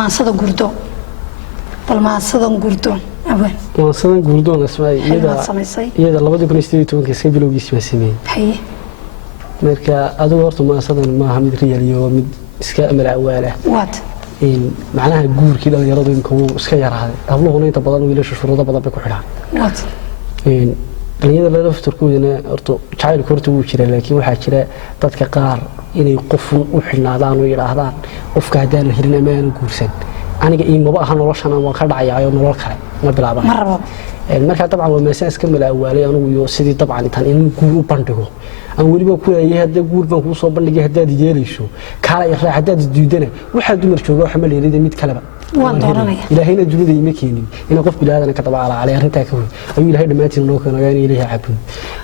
maansada gurdo bal maasadan gurdo abaan maasadan gurdoon asmaay iyada 2018 iska bilowgiisii baa sameeyay haye marka adigu horta maasadan ma aha mid real iyo mid iska amal awaala waad macnaha guurkii dhalinyaradu in kuu iska yaraaday habluhuna inta badan wiilasha shuruudo badan bay ku xidhaan waad dhalinyarada la laftarkoodana horta jacaylku horta wuu jiraa laakiin waxaa jira dadka qaar inay qof u xidhnaadaan oo yidhaahdaan qofka haddaan la helin ama aanu guursan aniga iimaba aha noloshan waan ka dhacayaa nolol kale ma bilaaban marka dabcan waa meeshaan iska mala awaalay anigu iyo sidii dabcan intaan in guur u bandhigo aan waliba ku leeyahay hadda guur baan ku soo bandhigay haddaad yeelayso kala yarraa haddaad diidana waxa dumar jooga waxa ma leeyahay mid kaleba waan dooranaya ilaahayna dunida ima keenin ina qof bilaadana ka daba calaalay arinta ka weyn ayuu ilaahay dhamaantiin noo keenay in ilaahay cabun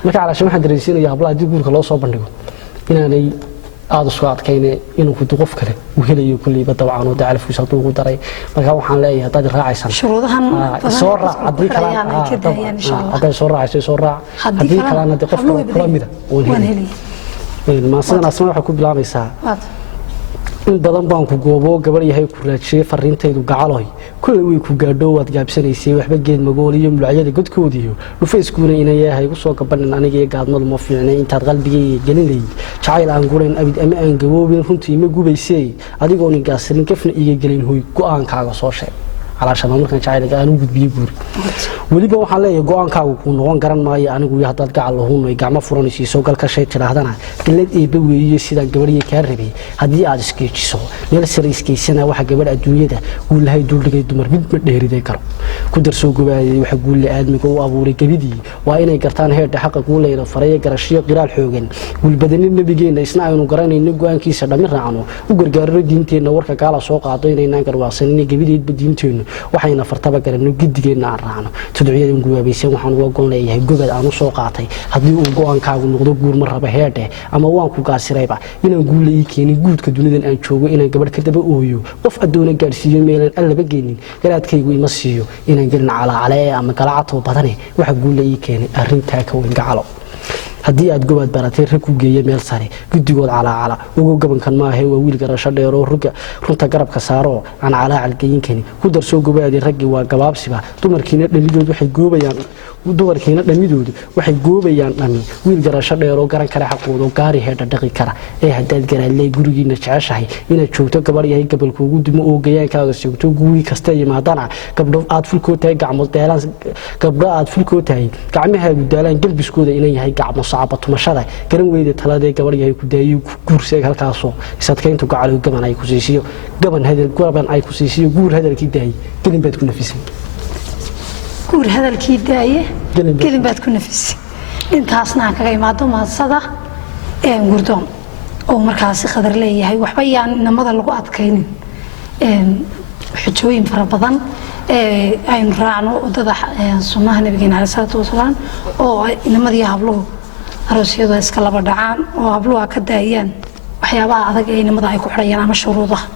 marka calaasho waxaan dareensiinayaa hablaha dib guurka loo soo bandhigo inaanay aad soo adkayne inuu ku qof kale uu helayo kulliba dabcan oo dacalfiisa uu ugu daray marka waxaan leeyahay dad raacaysan shuruudahan soo raac hadii kala hadii soo raacayso soo raac hadii kala hadii qof kale mida waan helay ma sanad asma waxa ku bilaabaysaa in badan baan ku goobo gabar yahay ku raajiyay fariintaydu gacaloy kulay way ku gaadho waad gaabsanaysay waxba geed magool iyo mulciyada godkoodiyo dhufeyskuuna inay yahay u soo gabanin aniga iyo gaadmadu ma fiicnay intaad qalbigayga gelinay jacayl aan gureyn abid ama aan gaboobin runtii ma gubaysay adigoo ni gaasirin kafna iga gelin hoy go'aankaaga soo sheeg علشان markaan jacayl aan u gudbiyo guur waliba waxaan leeyahay go'aankaagu ku noqon garan maayo anigu iyo hadad gacal lahuun ay gacmo furanayso soo galka shay tiraahdana dilad eeba weeyo sida gabadhiye ka rabay hadii aad iskeejiso meel sare iskeysana waxa gabadh adduunyada uu lahay duldhigay dumar mid ma dheeriday karo ku darso gobaayay waxa guul la aadmiga u abuuray gabadhii waa inay gartaan heerka xaq guul leeyahay faray garashiyo qiraal xoogan guul badanin nabigeena isna aynu garanayno go'aankiisa dhamin raacno u gargaaro diinteena warka gaala soo qaado inay garwaaqsan gabadheed diinteena waxayna fartaba garanno gidigeena aan raacno tudciyada ugu waabaysan waxaan uga goon leeyahay gobol aan u soo qaatay hadii uu go'aankaagu noqdo guur mar raba heedhe ama waan ku gaasirayba inaan guul ii keenin guudka dunidan aan joogo inaan gabadh ka daba ooyo qof adoona gaarsiiyo meelan allaba geenin garaadkaygu ima siiyo inaan gelin calaacale ama galaacato badane waxa guul ii keenay arinta ka weyn gacalo hadii aad gobaad baratay rag ku geeyay meel sare gudigood calaacala ugu gabankan ma ahay waa wiil garasho dheer oo runta garabka saaro aan calaacal geeyinkan ku darso gobaadii ragii waa gabaabsiba dumarkiina dhalidood waxay goobayaan dumarkiina dhamidoodu waxay goobayaan dhami wiil garasho dheer oo garan kara xaqoodo gaari heedha dhaqi kara ee hadaad garaalay gurigiina jeceshahay inaad joogto gabadh yahay gabalku ugu dimo oo gayaankaaga joogto guuri kasta yimaadana gabdho aad fulkoo tahay gacmo deelan gabdho aad fulkoo tahay gacmahaagu daalaan galbiskooda inay yahay gacmo saaba tumashada garan weyda talada gabadh yahay ku daayo guurseeg halkaasoo isadkeyntu gacalo gaban ay ku siisiyo gaban ay ku siisiyo guur hadalkii daay galin baad ku nafisay guur hadalkii daaye galin baad ku nafisay intaasna kaga imaado maasada gurdoon oo markaas qadar leeyahay waxba yaan namada lagu adkaynin xujooyin fara badan aynu raacno wadada sunnada nabigeena sallallahu alayhi wasallam oo namadii habluhu aroosyada iska laba dhacaan oo habluhu ka daayaan waxyaabaha adag ee namada ay ku xirayaan ama shuruudaha